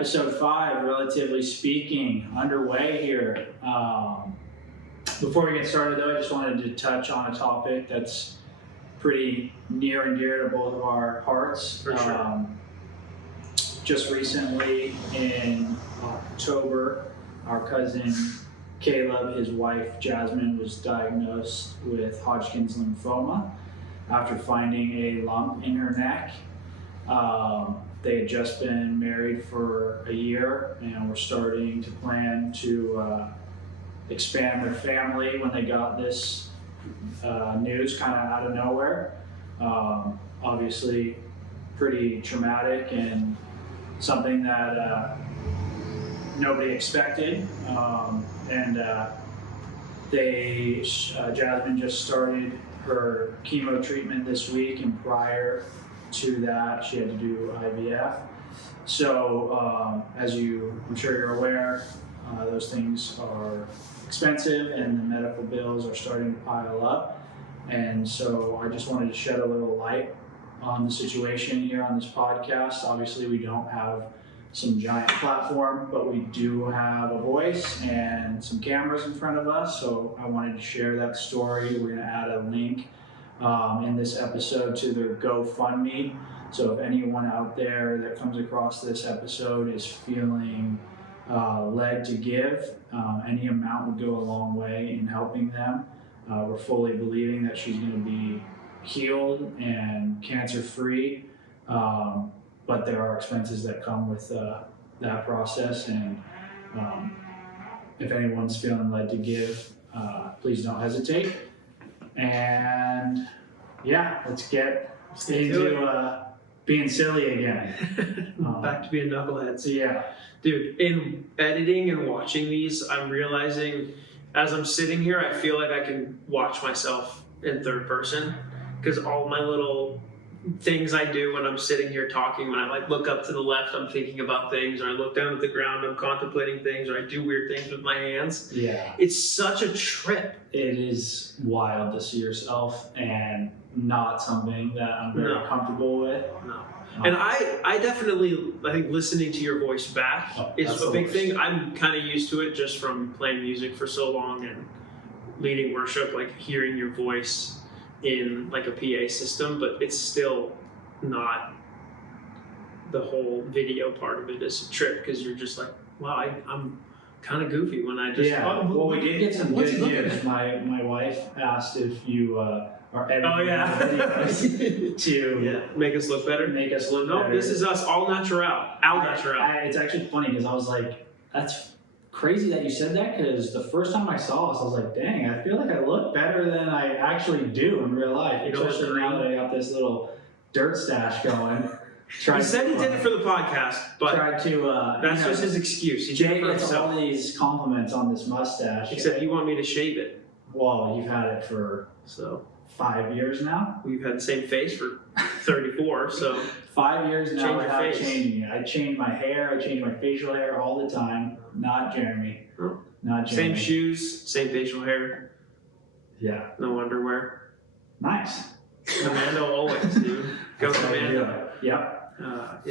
episode 5, relatively speaking, underway here. Before we get started, though, I just wanted to touch on a topic that's pretty near and dear to both of our hearts. For sure. Just recently, in October, our cousin Caleb, his wife Jasmine, was diagnosed with Hodgkin's lymphoma after finding a lump in her neck. They had just been married for a year and were starting to plan to expand their family when they got this news kind of out of nowhere. Obviously pretty traumatic and something that nobody expected. Jasmine just started her chemo treatment this week, and prior to that she had to do IVF. So as I'm sure you're aware, those things are expensive and the medical bills are starting to pile up. And so I just wanted to shed a little light on the situation here on this podcast. Obviously we don't have some giant platform, but we do have a voice and some cameras in front of us. So I wanted to share that story. We're gonna add a link in this episode to their GoFundMe. So if anyone out there that comes across this episode is feeling led to give, any amount would go a long way in helping them. We're fully believing that she's going to be healed and cancer-free, but there are expenses that come with that process. And if anyone's feeling led to give, please don't hesitate. And yeah, let's get into being silly again. Back to being knuckleheads. Yeah. Dude, in editing and watching these, I'm realizing as I'm sitting here, I feel like I can watch myself in third person, because all my little things I do when I'm sitting here talking, when I look up to the left, I'm thinking about things, or I look down at the ground, I'm contemplating things, or I do weird things with my hands. Yeah. It's such a trip. It is wild to see yourself, and not something that I'm very comfortable with. No. And I definitely, I think listening to your voice back is a big thing. I'm kind of used to it just from playing music for so long and leading worship, like hearing your voice in like a PA system, but it's still not the whole video part of it. Is a trip, because you're just like, wow, I'm kind of goofy when I just... Yeah, well, we did get some good news. My wife asked if you are editing videos to make us look better. Make us look better. No, this is us, all natural. It's actually funny, because I was like, that's crazy that you said that, because the first time I saw us, I was like, dang, I feel like I look better than I actually do in real life. Especially now that I got this little dirt stash going. He said he did it for the podcast, but that's just his excuse. He Jay gets all these compliments on this mustache. Except you want me to shave it. Well, you've had it for 5 years now. We've had the same face for 34, so 5 years now without changing it. I change my hair, I change my facial hair all the time. Not Jeremy. Not Jeremy. Same shoes, same facial hair. Yeah. No underwear. Nice. Commando always, dude. Go Commando. Yep.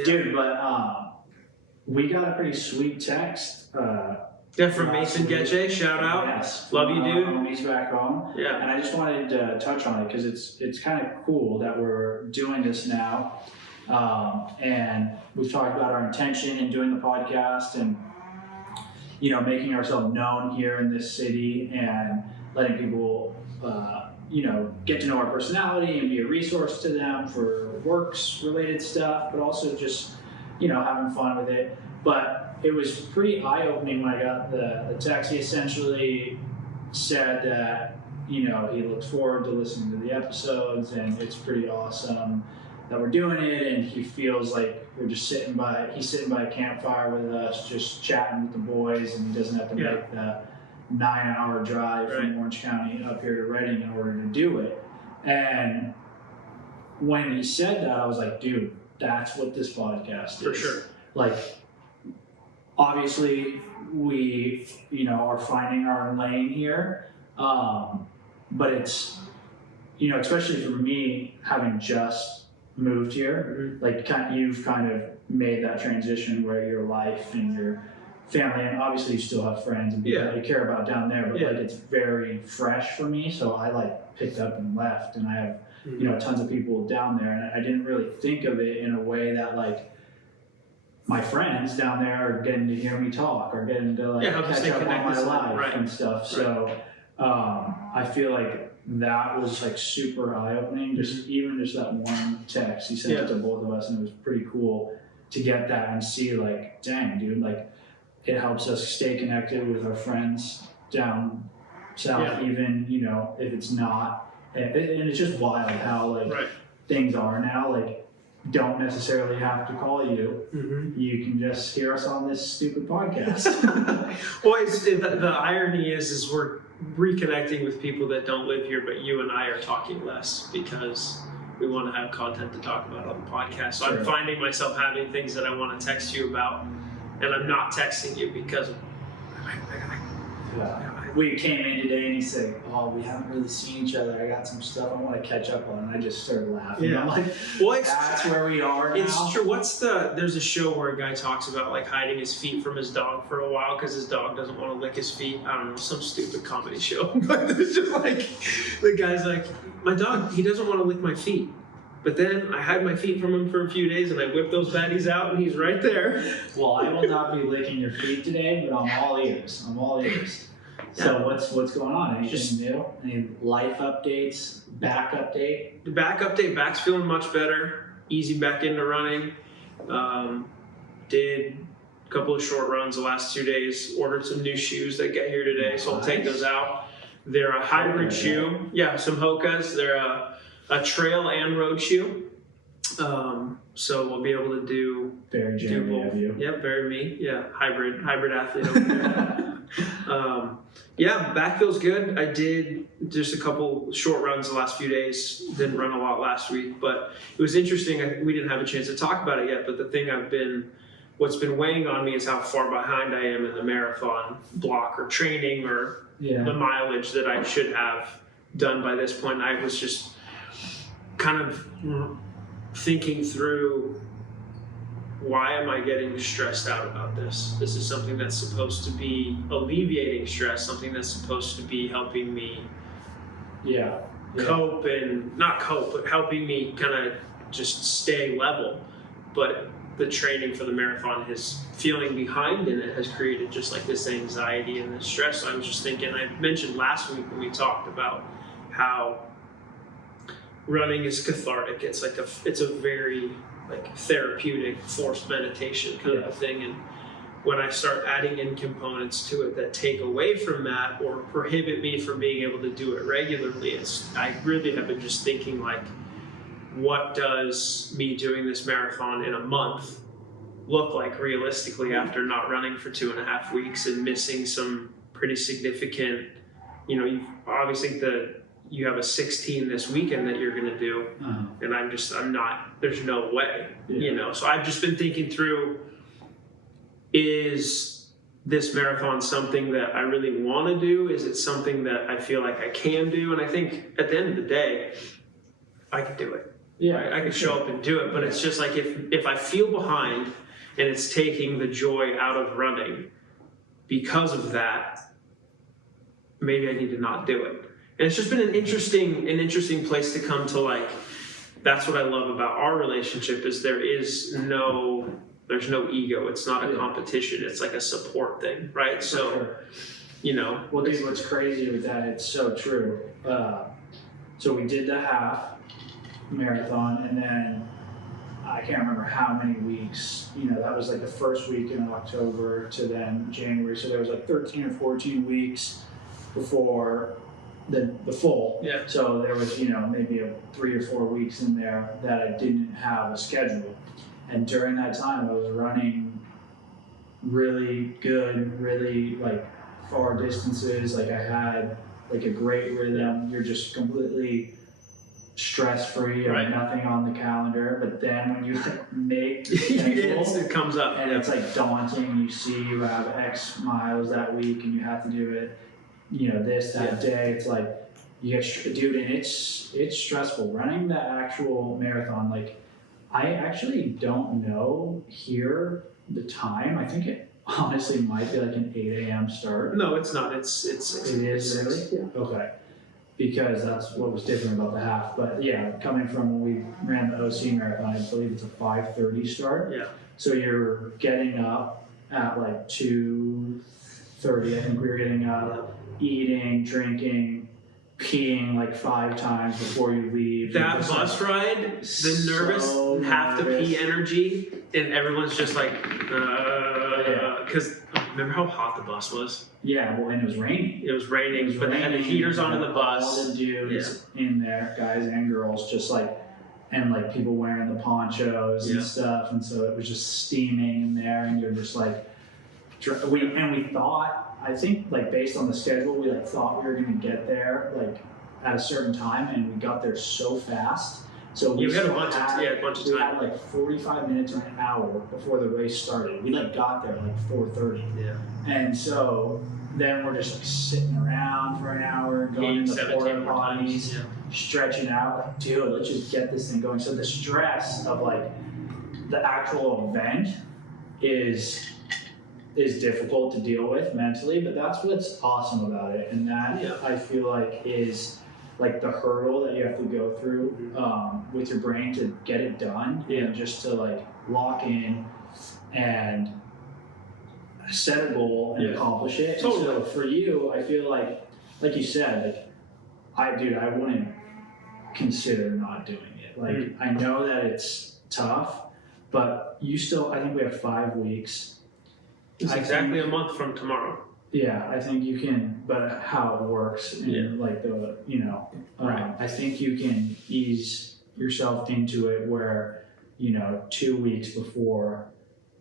Dude, but we got a pretty sweet text. From Mason Getche, shout out. Yes. Love you, dude. Homies back home. Yeah. And I just wanted to touch on it, because it's kind of cool that we're doing this now. And we've talked about our intention in doing the podcast, and making ourselves known here in this city, and letting people get to know our personality and be a resource to them for works related stuff, but also just having fun with it. But it was pretty eye-opening when I got the text. He essentially said that he looks forward to listening to the episodes, and it's pretty awesome that we're doing it, and he feels like we're just sitting by a campfire with us, just chatting with the boys, and he doesn't have to make the 9-hour drive from Orange County up here to Reading in order to do it. And when he said that, I was like, dude, that's what this podcast is. For sure. Like, obviously we are finding our lane here, but it's especially for me, having just moved here, like you've kind of made that transition where your life and your family, and obviously you still have friends and people that you care about down there, but like it's very fresh for me. So I like picked up and left, and I have you know tons of people down there, and I didn't really think of it in a way that like my friends down there are getting to hear me talk or getting to like catch up on my life and stuff. So I feel like that was like super eye-opening. Just that one text he sent it to both of us, and it was pretty cool to get that and see like, dang, dude, like it helps us stay connected with our friends down south, even you know if it's not. And it's just wild how like things are now. Like, don't necessarily have to call you. You can just hear us on this stupid podcast. Well, the irony is we're reconnecting with people that don't live here, but you and I are talking less because we want to have content to talk about on the podcast. So I'm finding myself having things that I want to text you about, and I'm not texting you because we came in today and he said, "Oh, we haven't really seen each other. I got some stuff I want to catch up on." And I just started laughing. I'm like, well, that's where we are now. It's true. There's a show where a guy talks about like hiding his feet from his dog for a while because his dog doesn't want to lick his feet. I don't know, some stupid comedy show. But it's just like, the guy's like, my dog, he doesn't want to lick my feet. But then I hide my feet from him for a few days and I whip those baddies out and he's right there. Well, I will not be licking your feet today, but I'm all ears. So what's going on? Anything new? Any life updates? Back update? The back update. Back's feeling much better. Easy back into running. Did a couple of short runs the last 2 days. Ordered some new shoes that get here today, so I'll take those out. They're a hybrid shoe. Yeah, some Hokas. They're a trail and road shoe. So we'll be able to do very Jeremy of you. Yep, very me. Yeah, hybrid athlete over there. Yeah, back feels good. I did just a couple short runs the last few days. Didn't run a lot last week, but it was interesting. We didn't have a chance to talk about it yet, but the thing what's been weighing on me is how far behind I am in the marathon block or training or the mileage that I should have done by this point. I was just kind of thinking through, why am I getting stressed out about this? This is something that's supposed to be alleviating stress, something that's supposed to be helping me cope and not cope, but helping me kind of just stay level. But the training for the marathon, his feeling behind in it has created just like this anxiety and this stress. So I was just thinking, I mentioned last week when we talked about how running is cathartic. It's a very like therapeutic forced meditation kind of a thing. And when I start adding in components to it that take away from that or prohibit me from being able to do it regularly, I really have been just thinking like, what does me doing this marathon in a month look like realistically after not running for 2.5 weeks and missing some pretty significant, you've obviously you have a 16 this weekend that you're going to do, and I'm not, there's no way, So I've just been thinking through, is this marathon something that I really want to do? Is it something that I feel like I can do? And I think at the end of the day, I can do it. Yeah, right? I can show up and do it, but it's just like if I feel behind and it's taking the joy out of running because of that, maybe I need to not do it. And it's just been an interesting place to come to, like, that's what I love about our relationship is there's no ego. It's not a competition. It's like a support thing, right? So, Well, dude, what's crazy with that, it's so true. So we did the half marathon, and then I can't remember how many weeks, that was like the first week in October to then January. So there was like 13 or 14 weeks before the full. Yeah. So there was, maybe 3 or 4 weeks in there that I didn't have a schedule. And during that time I was running really good, really like far distances. Like I had like a great rhythm. You're just completely stress-free, nothing on the calendar. But then when you like make the schedule, it comes up. And it's like daunting. You see you have X miles that week and you have to do it, that day. It's like, you get, dude, and it's stressful. Running the actual marathon, like I actually don't know here the time. I think it honestly might be like an 8 a.m. start. No, it's not. It's It is really? Yeah. Okay. Because that's what was different about the half. But yeah, coming from when we ran the OC marathon, I believe it's a 5:30 start. Yeah. So you're getting up at like 2:30. I think we were getting up, eating, drinking, peeing like 5 times before you leave. that You're just bus ride, the nervous, so have to nervous. pee energy, and everyone's just like, because remember how hot the bus was? Yeah, well, and it was raining. It was raining, It was but they had the raining, heaters on in you the had bus. All the dudes in there, guys and girls, just like, and like people wearing the ponchos Yeah. and stuff, and so it was just steaming in there, and you're just like, we thought, I think like based on the schedule, we like thought we were gonna get there like at a certain time, and we got there so fast. So we You had a still bunch of we time. had like 45 minutes or an hour before the race started. We like got there like 4:30. Yeah. And so then we're just like sitting around for an hour, going in the 17 porta more times. potties, stretching out, like, dude, let's just get this thing going. So the stress of like the actual event is difficult to deal with mentally, but that's what's awesome about it. And that Yeah. I feel like is like the hurdle that you have to go through with your brain to get it done, Yeah. and just to like lock in and set a goal and Yeah. accomplish it. And Totally. so for you, I feel like you said, like I wouldn't consider not doing it. Like I know that it's tough, but you still, I think we have 5 weeks. It's I exactly think- a month from tomorrow. Yeah, I think you can, but how it works and like the, Right. I think you can ease yourself into it where, 2 weeks before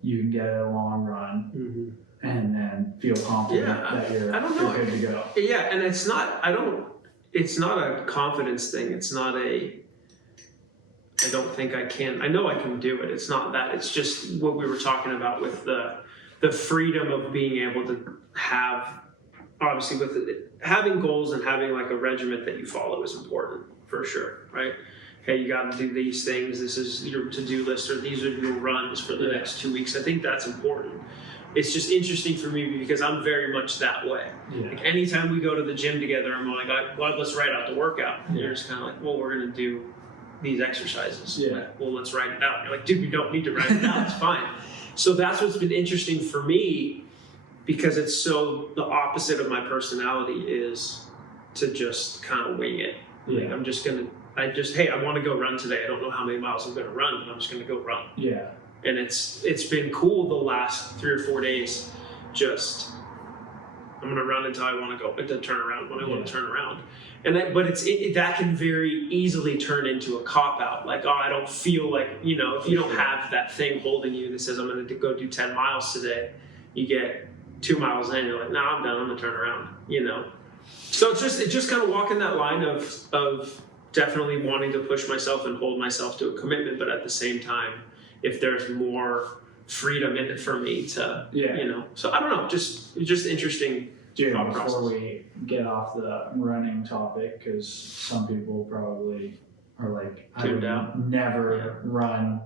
you can get a long run and then feel confident Yeah, that you're, I don't know. you're good to go. Yeah, and it's not a confidence thing. It's not I don't think I can. I know I can do it. It's not that. It's just what we were talking about with the freedom of being able to have, obviously with having goals and having like a regiment that you follow is important for sure, right? Hey, you got to do these things. This is your to-do list, or these are your runs for the next 2 weeks. I think that's important. It's just interesting for me because I'm very much that way. Yeah. Like anytime we go to the gym together, I'm like, well, let's write out the workout. And you're just kind of like, well, we're going to do these exercises. Yeah. Like, well, let's write it out. You're like, dude, we don't need to write it down. It's fine. So that's what's been interesting for me, because it's so the opposite of my personality is to just kind of wing it. Like, Yeah. hey, I want to go run today. I don't know how many miles I'm going to run, but I'm just going to go run. Yeah. And it's been cool the last 3 or 4 days. Just I'm gonna run until I want to go to turn around when I want to turn around, and that can very easily turn into a cop out. Like, oh, I don't feel like, if you don't have that thing holding you that says I'm gonna go do 10 miles today, you get 2 miles in, you're like, nah, I'm done. I'm gonna turn around. So it's just kind of walking that line of definitely wanting to push myself and hold myself to a commitment, but at the same time, if there's more freedom in it for me to, so I don't know, just interesting. Dude, thought before process. we get off the running topic, because some people probably are like, I Tuned would out. never run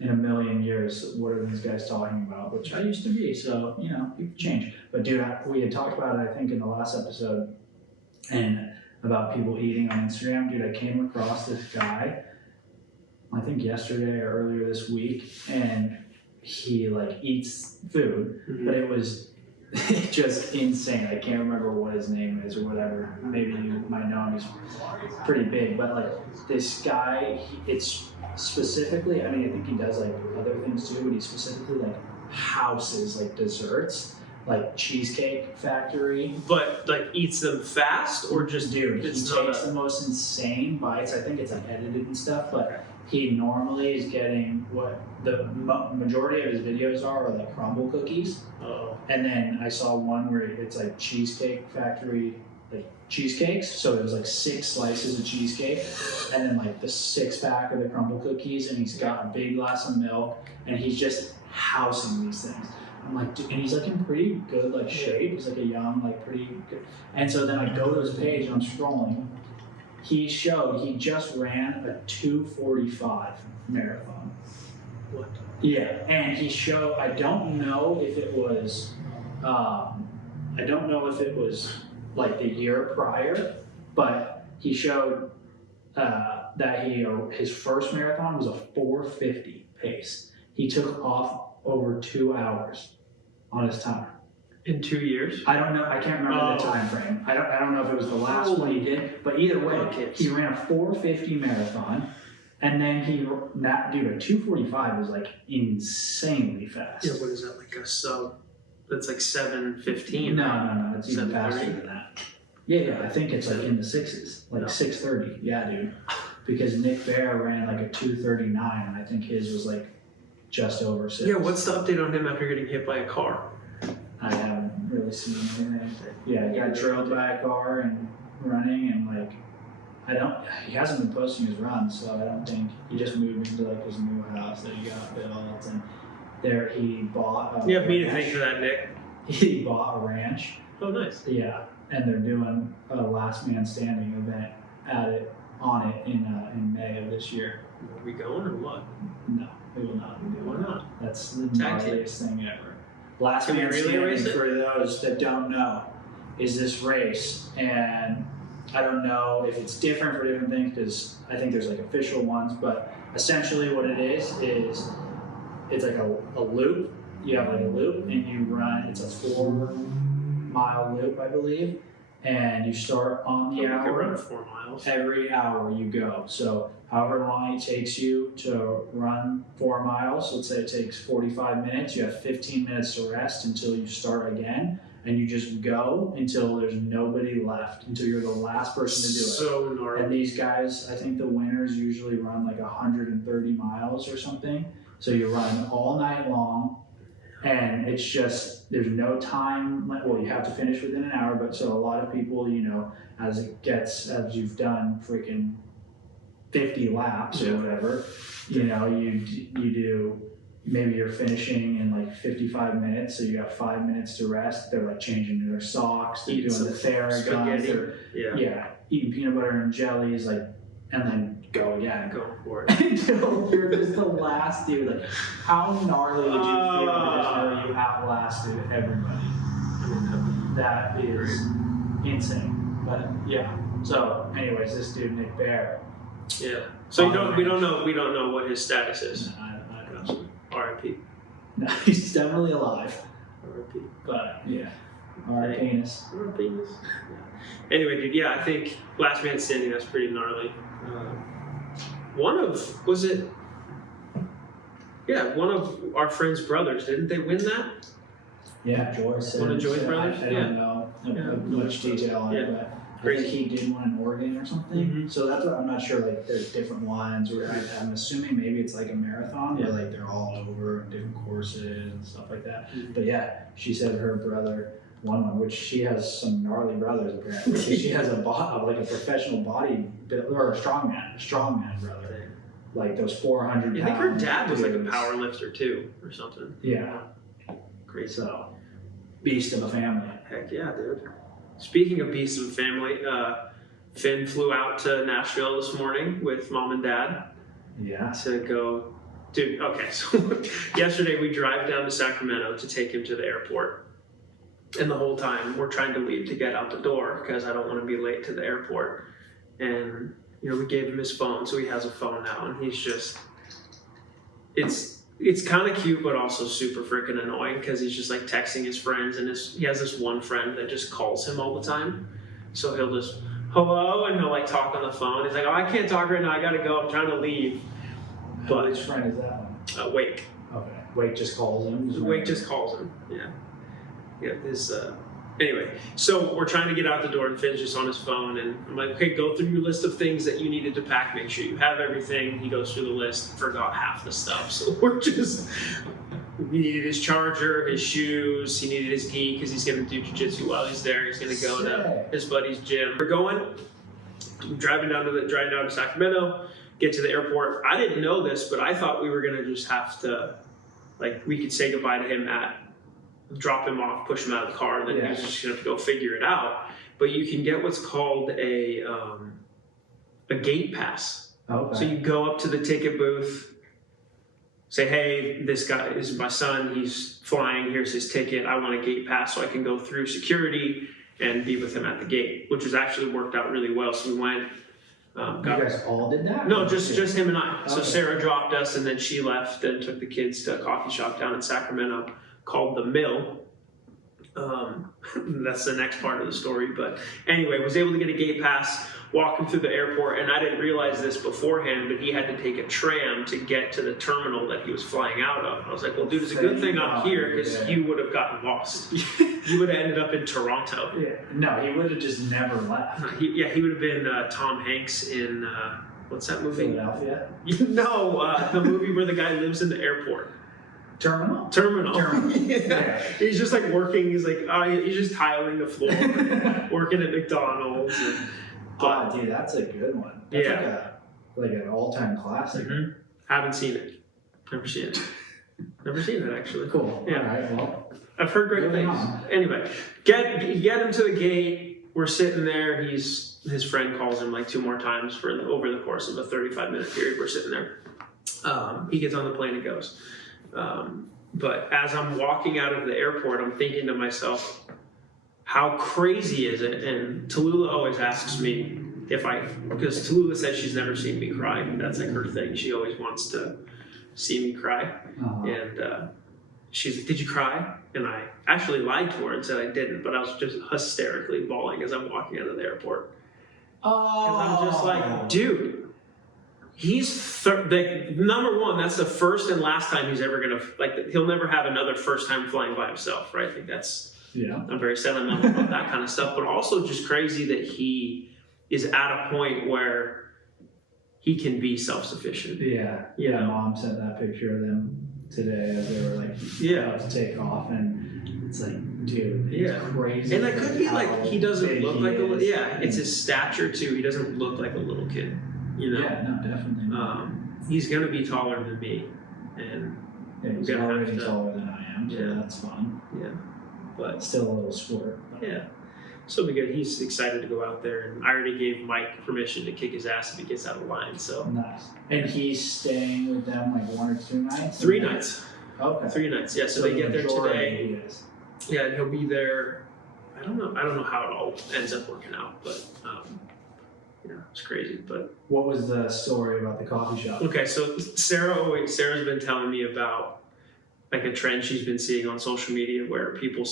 in a million years. What are these guys talking about? Which I used to be, so, people change. But dude, we had talked about it, I think, in the last episode, and about people eating on Instagram. Dude, I came across this guy, I think yesterday or earlier this week, and he like eats food, but it was just insane. I can't remember what his name is or whatever. Maybe you might know him. He's pretty big, but like this guy, it's specifically, I think he does like other things too, but he specifically like houses like desserts, like Cheesecake Factory. But like eats them fast or just Dude, he it's takes the most insane bites. I think it's like edited and stuff, but he normally is getting what the majority of his videos are like crumble cookies. Oh. And then I saw one where it's like Cheesecake Factory, like cheesecakes. So it was like 6 slices of cheesecake, and then like the 6-pack of the crumble cookies, and he's got a big glass of milk, and he's just housing these things. I'm like, dude, and he's like in pretty good like shape. He's like a young, like pretty good. And so then I go to his page and I'm scrolling. he just ran a 2:45 marathon. What? Yeah, and he showed. I don't know if it was like the year prior, but he showed that his first marathon was a 4:50 pace. He took off over 2 hours on his timer. In 2 years? I don't know. I can't remember the time frame. I don't know if it was the last one he did, but either way, he ran a 4:50 marathon, and then a 2:45 is like insanely fast. Yeah, what is that, like a sub? That's like 7:15. No, it's even faster than that. Yeah, I think it's like in the sixes, like 6:30. Yeah, dude. Because Nick Bear ran like a 2:39, and I think his was like just over 6. Yeah, what's the update on him after getting hit by a car? I haven't really seen anything. Yeah, he got drilled by a car and running, and like, he hasn't been posting his runs, so I don't think, he just moved into like his new house that he got built, and there he bought You have me to thank for that, Nick. He bought a ranch. Oh, nice. Yeah, and they're doing a last man standing event on it in May of this year. Are we going or what? No, we will not be doing Why that. not? That's the Tag team. gnarliest thing ever. Last Can we man really standing, race it? for those that don't know, is this race, and I don't know if it's different for different things because I think there's like official ones, but essentially what it is it's like a loop. You have like a loop and you run. It's a 4-mile loop, I believe, and you start on the You can hour. run 4 miles. Every hour you go. So however long it takes you to run 4 miles, let's say it takes 45 minutes, you have 15 minutes to rest until you start again, and you just go until there's nobody left, until you're the last person to do it. So gnarly. And these guys, I think the winners usually run like 130 miles or something. So you run all night long, and it's just, there's no time. Well, you have to finish within an hour, but so a lot of people, as you've done freaking 50 laps or whatever, you do, maybe you're finishing in like 55 minutes, so you got 5 minutes to rest. They're like changing their socks, they're doing the Theraguns, eating peanut butter and jellies, like, and then go again. Go for it. Until you're just the last dude. Like, how gnarly would you feel to just know you outlasted everybody? That is insane. But yeah. So, anyways, this dude Nick Bear. Yeah. So we don't know what his status is. I don't know. R.I.P. No, he's definitely alive. R.I.P. But yeah. Our penis. R.I.P. Anyway, dude. Yeah, I think last man standing. That's pretty gnarly. One of our friend's brothers, didn't they win that? Yeah, Joyce. One of Joy's brothers? I don't know much detail on it, but I think he did one in Oregon or something. Mm-hmm. So that's what I'm not sure. Like, there's different ones. Where I'm assuming maybe it's like a marathon, where like they're all over different courses and stuff like that. Mm-hmm. But yeah, she said her brother won one, which she has some gnarly brothers apparently. She has a professional or a strongman brother. Like those 400 pounds. I think her dad was like a power lifter too, or something. Yeah. Great. So, beast of a family. Heck yeah, dude. Speaking of beast of a family, Finn flew out to Nashville this morning with mom and dad. Yeah. To go, dude. Okay, so yesterday we drive down to Sacramento to take him to the airport, and the whole time we're trying to leave to get out the door because I don't want to be late to the airport, and. We gave him his phone, so he has a phone now, and he's just, it's kind of cute, but also super freaking annoying because he's just like texting his friends, and he has this one friend that just calls him all the time. So he'll just, hello, and he'll like talk on the phone. He's like, oh, I can't talk right now, I gotta go, I'm trying to leave. But which friend is that one? Wake. Okay. Wake just calls him? Wake just calls him, yeah. Yeah, this, anyway, so we're trying to get out the door, and Finn's just on his phone, and I'm like, okay, go through your list of things that you needed to pack, make sure you have everything. He goes through the list, forgot half the stuff, so he needed his charger, his shoes, he needed his gi, because he's going to do jiu-jitsu while he's there. He's going to go to his buddy's gym. We're driving down to Sacramento, get to the airport. I didn't know this, but I thought we were going to just have to, like, we could say goodbye to him drop him off, push him out of the car, and then he was just going to go figure it out. But you can get what's called a a gate pass. Okay. So you go up to the ticket booth, say, hey, this guy is my son, he's flying, here's his ticket, I want a gate pass so I can go through security and be with him at the gate, which has actually worked out really well. So we went, you guys all did that? no, just him and I. So Okay. Sarah dropped us and then she left and took the kids to a coffee shop down in Sacramento called The Mill. That's the next part of the story. But anyway, was able to get a gate pass, walk him through the airport, and I didn't realize this beforehand, but he had to take a tram to get to the terminal that he was flying out of. I was like, well, dude, it's a good thing I'm here because you would have gotten lost. You would have ended up in Toronto. Yeah. No, he would have just never left. He would have been Tom Hanks in, what's that movie? Philadelphia? No, the movie where the guy lives in the airport. Terminal? Terminal. Yeah. Yeah. He's just like working, he's like, he's just tiling the floor, working at McDonald's. Oh, dude, that's a good one. That's Yeah. like an all-time classic. Mm-hmm. Haven't seen it. Never seen it. Never seen it, actually. Cool. Yeah. All right, well. I've heard great Moving things. on. Anyway, get him to the gate. We're sitting there. His friend calls him like 2 more times over the course of a 35-minute period. We're sitting there. He gets on the plane and goes. But as I'm walking out of the airport, I'm thinking to myself, how crazy is it? And Tallulah always asks me because Tallulah says she's never seen me cry. That's like her thing. She always wants to see me cry. And she's like, did you cry? And I actually lied to her and said I didn't, but I was just hysterically bawling as I'm walking out of the airport. Because I'm just like, dude, he's number one, that's the first and last time he's ever going to, he'll never have another first time flying by himself, right? I think I'm very sentimental about that kind of stuff, but also just crazy that he is at a point where he can be self-sufficient. Yeah. You know? Mom sent that picture of them today as they were about to take off, and it's like, dude, it's crazy. And that could be like, he doesn't look like it's and his stature too. He doesn't look like a little kid, you know? Yeah, no, definitely. He's gonna be taller than me, and he's gonna have already to- taller than I am, so Yeah. that's fun. yeah, but Still a little squirt. yeah. So it'll be good. He's excited to go out there, and I already gave Mike permission to kick his ass if he gets out of line. So Nice. And he's staying with them like 1 or 2 nights? 3 nights. Okay. 3 nights. Yeah. So they the get there majority today. he is. Yeah, and he'll be there. I don't know how it all ends up working out, but it's crazy. But What was the story about the coffee shop? okay, so Sarah's been telling me about like a trend she's been seeing on social media where people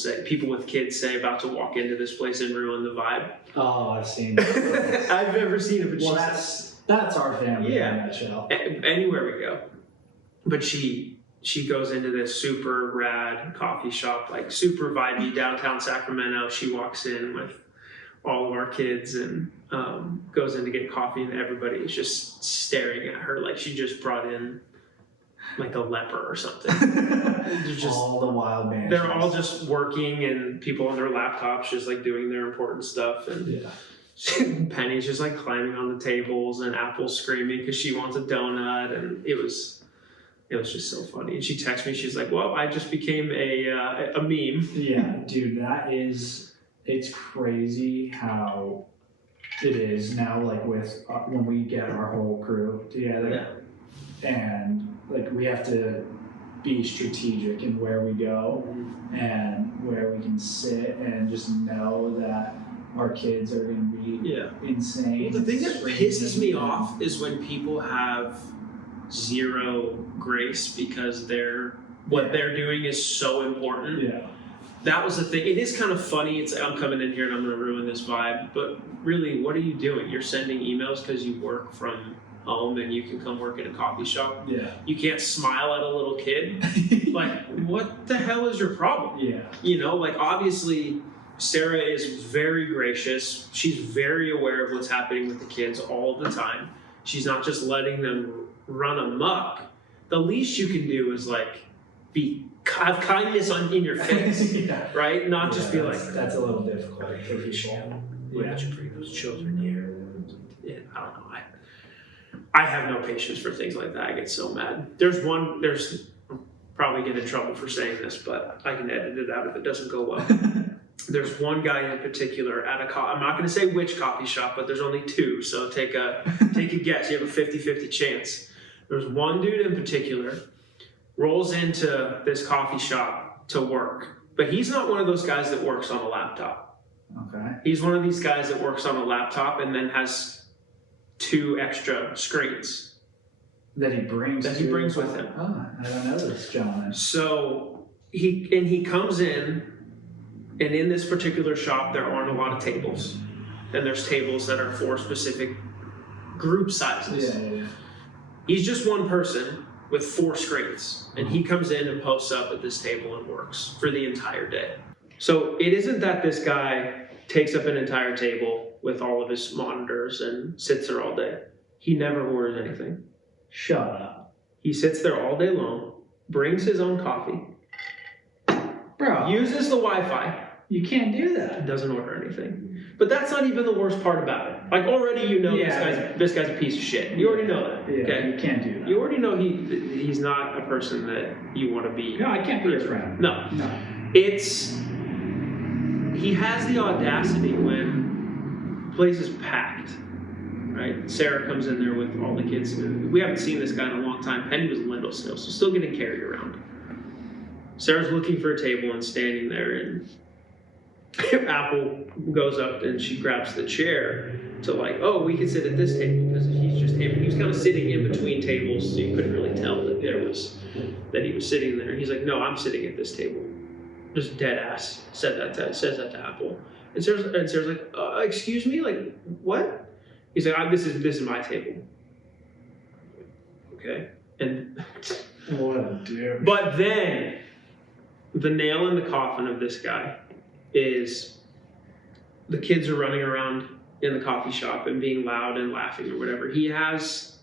with kids say about to walk into this place and ruin the vibe. Oh, I've seen that. I've never seen it, but Well, she's that's our family Yeah. in a nutshell. anywhere we go. But she goes into this super rad coffee shop, like super vibey downtown Sacramento. She walks in with all of our kids and goes in to get coffee, and everybody is just staring at her like she just brought in like a leper or something. Just all the wild bands. they're all just working, and people on their laptops just like doing their important stuff, and Yeah. Penny's just like climbing on the tables, and Apple's screaming because she wants a donut, and it was just so funny. And she texted me, she's like, well, I just became a meme. Yeah, dude, it's crazy how it is now, like with when we get our whole crew together, and like we have to be strategic in where we go and where we can sit, and just know that our kids are going to be insane. The thing that pisses me and- off is when people have zero grace because what they're doing is so important. Yeah. That was the thing. It is kind of funny. I'm coming in here and I'm going to ruin this vibe. But really, what are you doing? You're sending emails because you work from home and you can come work at a coffee shop. Yeah. You can't smile at a little kid. Like, what the hell is your problem? Yeah. You know, like obviously Sarah is very gracious. She's very aware of what's happening with the kids all the time. She's not just letting them run amok. The least you can do is like have kindness in your face, Yeah. right? Not just be like, that's a little difficult for people. why don't you bring those children here? Yeah, I don't know. I have no patience for things like that. I get so mad. I'm probably get in trouble for saying this, but I can edit it out if it doesn't go well. there's one guy in particular at I'm not going to say which coffee shop, but there's only 2, so take a guess. You have a 50-50 chance. There's one dude in particular rolls into this coffee shop to work, but he's not one of those guys that works on a laptop. Okay. He's one of these guys that works on a laptop and then has 2 extra screens that he brings with him. Oh, I don't know this gentleman. So he comes in, and in this particular shop there aren't a lot of tables, and there's tables that are for specific group sizes. Yeah. He's just one person with 4 screens, and he comes in and posts up at this table and works for the entire day. So it isn't that this guy takes up an entire table with all of his monitors and sits there all day. He never orders anything. Shut up. He sits there all day long, brings his own coffee, bro, uses the Wi-Fi. You can't do that. Doesn't order anything. But that's not even the worst part about it. Like, already you know this guy's a piece of shit. You already know that. Yeah, okay? You can't do that. You already know he's not a person that you want to be. No, I can't be his friend. No. He has the audacity when the place is packed, right? Sarah comes in there with all the kids. We haven't seen this guy in a long time. Penny was little still, so still getting carried around. Sarah's looking for a table and standing there, and Apple goes up and she grabs the chair to like, oh, we can sit at this table, because he was kind of sitting in between tables, so you couldn't really tell that he was sitting there. And he's like, no, I'm sitting at this table. Just dead ass says that to Apple. And Sarah's like, excuse me, like what? He's like, this is my table. Okay, and what a dude. But then the nail in the coffin of this guy is the kids are running around in the coffee shop and being loud and laughing or whatever. He has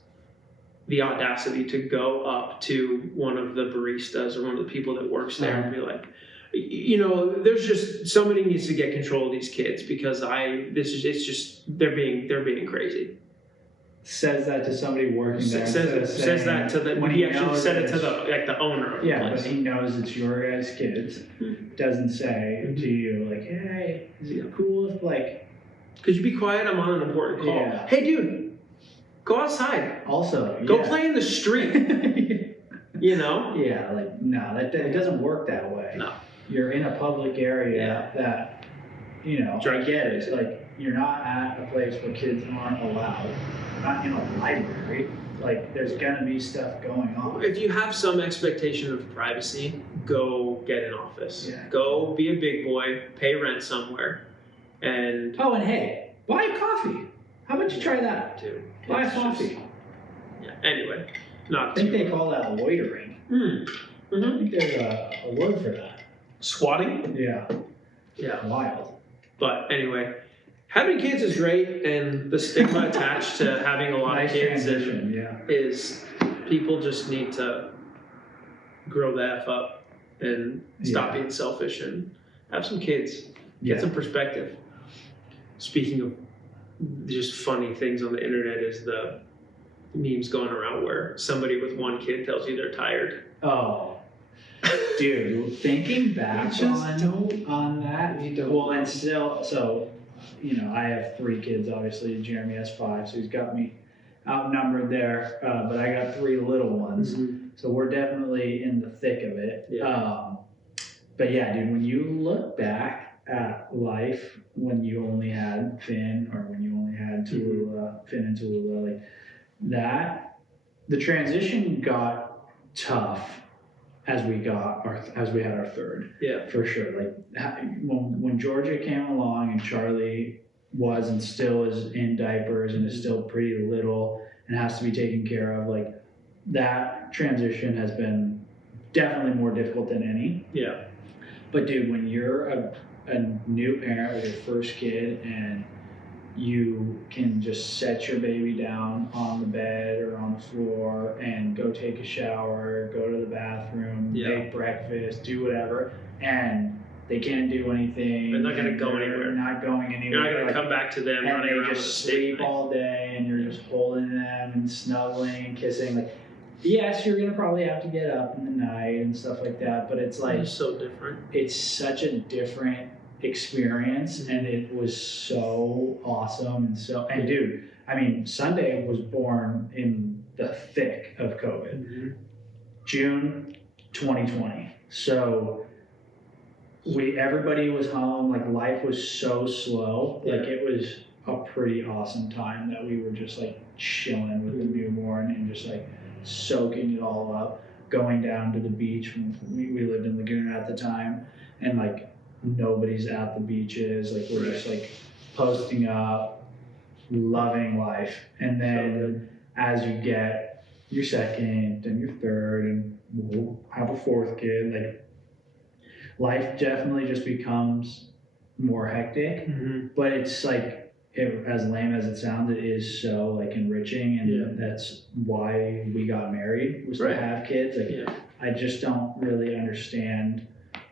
the audacity to go up to one of the baristas or one of the people that works there and be like, there's just somebody needs to get control of these kids because they're being crazy. Says that to somebody working there. Says that to the when he actually said it to the owner of the place. But he knows it's your guys' kids. Doesn't say to you like, hey, is it cool if like, could you be quiet? I'm on an important call. Yeah. Hey, dude, go outside. Also, go play in the street. Yeah, like no, it doesn't work that way. No, you're in a public area that I get it. It's like you're not at a place where kids aren't allowed. Not in a library. Like there's gonna be stuff going on. If you have some expectation of privacy, go get an office. Yeah. Go be a big boy, pay rent somewhere, and and hey, buy a coffee. How about you try that? Dude, buy a coffee. Anyway, I think they call that loitering. Mm-hmm. I think there's a word for that. Squatting? Yeah. Wild. But anyway, having kids is great, and the stigma attached to having a lot of kids is people just need to grow the F up and stop being selfish and have some kids. Get some perspective. Speaking of just funny things on the internet is the memes going around where somebody with one kid tells you they're tired. Oh. Dude, thinking back on that, well, and still, so, I have 3 kids, obviously, Jeremy has 5, so he's got me outnumbered there, but I got 3 little ones, so we're definitely in the thick of it. Yeah. But yeah, dude, when you look back at life, when you only had Finn, or when you only had Tallulah, Finn and Tallulah, like that, the transition got tough as we had our third. Yeah, for sure. Like when Georgia came along and Charlie was and still is in diapers and is still pretty little and has to be taken care of, like that transition has been definitely more difficult than any. Yeah. But dude, when you're a new parent with your first kid and you can just set your baby down on the bed or on the floor and go take a shower, go to the bathroom, make breakfast, do whatever, and they can't do anything. They're not going to go anywhere. They're not going anywhere. You're not going to come back to them running around and they just sleep all day and you're just holding them and snuggling and kissing. Like, yes, you're going to probably have to get up in the night and stuff like that, but it's like... It's so different. It's such a different experience, and it was so awesome. And dude, I mean, Sunday was born in the thick of COVID, June 2020. So everybody was home, like life was so slow. Like it was a pretty awesome time that we were just like chilling with the newborn and just like soaking it all up, going down to the beach. We lived in Laguna at the time, and like nobody's at the beaches. Like we're just like posting up, loving life. And then as you get your second and your third, and we'll have a fourth kid, like life definitely just becomes more hectic. But it's like, as lame as it sounds, it is so like enriching, and that's why we got married, was to have kids. Like I just don't really understand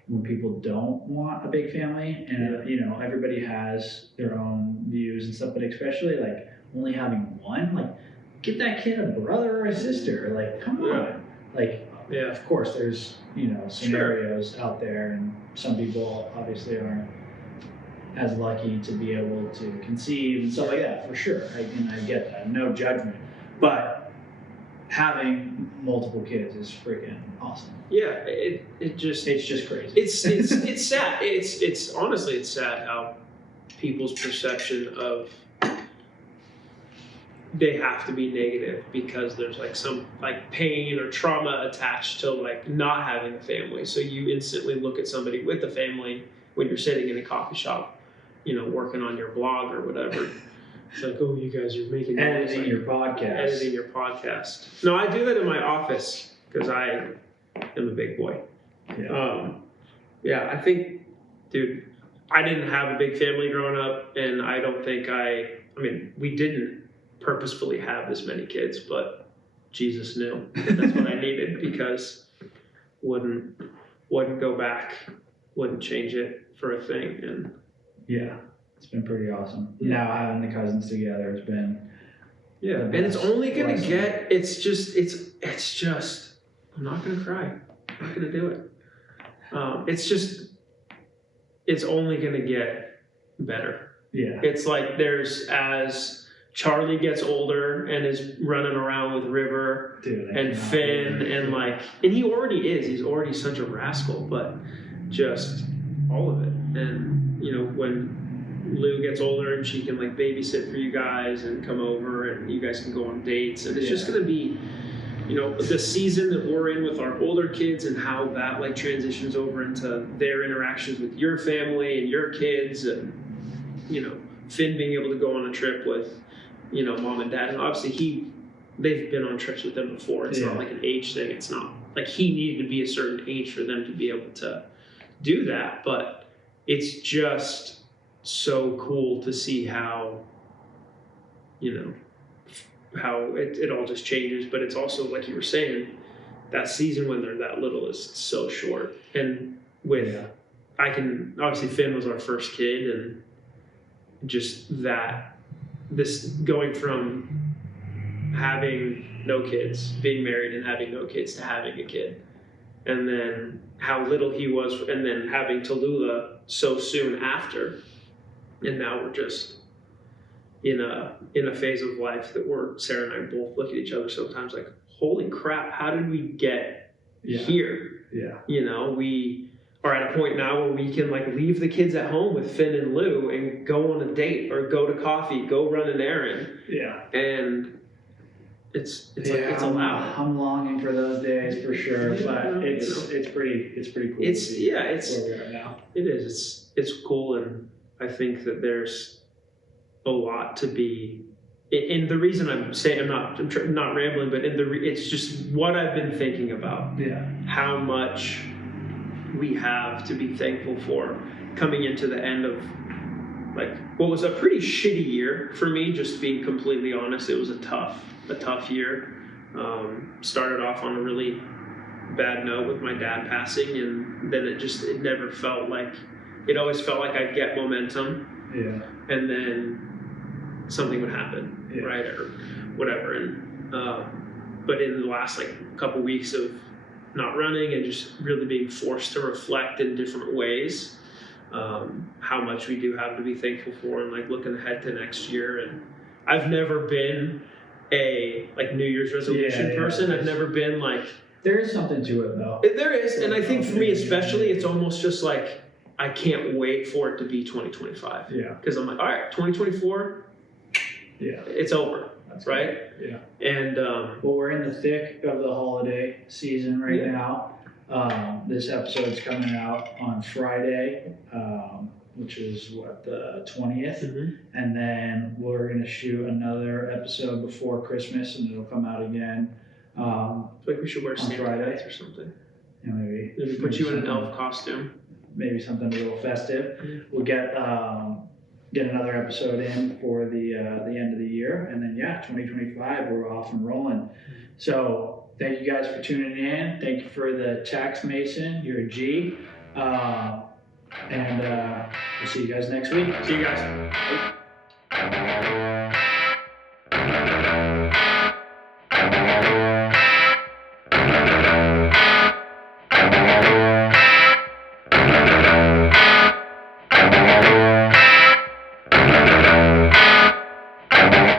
when people don't want a big family, and you know, everybody has their own views and stuff, but especially like only having one, like get that kid a brother or a sister, like come on. Like of course there's, you know, scenarios out there, and some people obviously aren't as lucky to be able to conceive and stuff like that, for sure. I get that, no judgment, but having multiple kids is freaking awesome. Yeah, it's just crazy. It's sad. It's honestly, it's sad how people's perception of they have to be negative because there's like some like pain or trauma attached to like not having a family. So you instantly look at somebody with a family when you're sitting in a coffee shop, you know, working on your blog or whatever. It's like, oh, you guys are making editing your podcast. No, I do that in my office because I am a big boy. I think, dude, I didn't have a big family growing up, and I don't think I mean, we didn't purposefully have this many kids, but Jesus knew that's what I needed, because wouldn't go back, wouldn't change it for a thing. And it's been pretty awesome. Now having the cousins together, it's been and it's only gonna get, it's just I'm not gonna cry, I'm not gonna do it. It's only gonna get better. It's like as Charlie gets older and is running around with River and Finn and he already is. He's already such a rascal, but just all of it. And you know, when Lou gets older and she can like babysit for you guys and come over and you guys can go on dates, and it's just gonna be, you know, the season that we're in with our older kids and how that like transitions over into their interactions with your family and your kids, and you know, Finn being able to go on a trip with, you know, mom and dad. And obviously they've been on trips with them before. It's not like an age thing. It's not like he needed to be a certain age for them to be able to do that. But it's just so cool to see how, you know, how it all just changes. But it's also, like you were saying, that season when they're that little is so short. And obviously Finn was our first kid, and just this going from having no kids, being married and having no kids, to having a kid, and then how little he was, and then having Tallulah so soon after, and now we're just in a phase of life that Sarah and I both look at each other sometimes like, holy crap, how did we get here? You know, we are at a point now where we can like leave the kids at home with Finn and Lou and go on a date or go to coffee, go run an errand. And it's allowed. I'm longing for those days for sure, but it's pretty cool. It's where we are now. It is. It's cool, and I think that there's a lot to be. And the reason I'm saying I'm not rambling, but it's just what I've been thinking about. How much we have to be thankful for coming into the end of like what was a pretty shitty year for me, just being completely honest. It was a tough year. Started off on a really bad note with my dad passing, and then it never felt like, it always felt like I'd get momentum, and then something would happen, right, or whatever. And but in the last like couple weeks of not running and just really being forced to reflect in different ways, how much we do have to be thankful for, and like looking ahead to next year. And I've never been a like New Year's resolution person. I've never been like. There is something to it though. There is, and I think for me especially, it's almost just like I can't wait for it to be 2025. Yeah. Because I'm like, all right, 2024. Yeah. It's over. That's right. Yeah. And well, we're in the thick of the holiday season right now. This episode's coming out on Friday, which is what, the 20th. Mm-hmm. And then we're going to shoot another episode before Christmas, and it'll come out again. Like we should wear on Santa Friday. hats or something. Yeah, maybe Put you in an something- elf costume. Maybe something a little festive. Mhm. We'll get another episode in for the end of the year, and then 2025 we're off and rolling. So thank you guys for tuning in. Thank you for the text, Mason. You're a G. And we'll see you guys next week. See you guys.